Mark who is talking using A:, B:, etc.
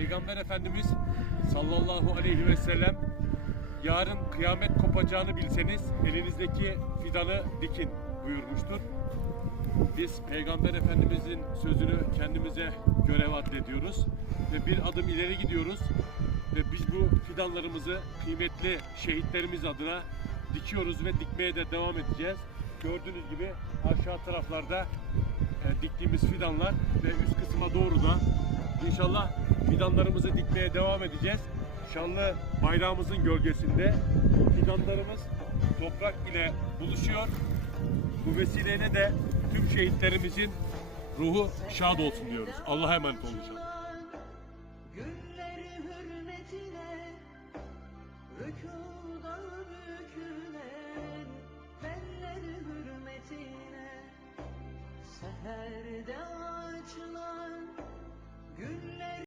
A: Peygamber Efendimiz sallallahu aleyhi ve sellem yarın kıyamet kopacağını bilseniz elinizdeki fidanı dikin buyurmuştur. Biz Peygamber Efendimizin sözünü kendimize görev addediyoruz ve bir adım ileri gidiyoruz ve biz bu fidanlarımızı kıymetli şehitlerimiz adına dikiyoruz ve dikmeye de devam edeceğiz. Gördüğünüz gibi aşağı taraflarda e, diktiğimiz fidanlar ve üst kısma doğru da inşallah fidanlarımızı dikmeye devam edeceğiz. Şanlı bayrağımızın gölgesinde fidanlarımız toprak ile buluşuyor. Bu vesileyle de tüm şehitlerimizin ruhu şad olsun diyoruz. Allah'a emanet olun inşallah. Seherde açılan Günleri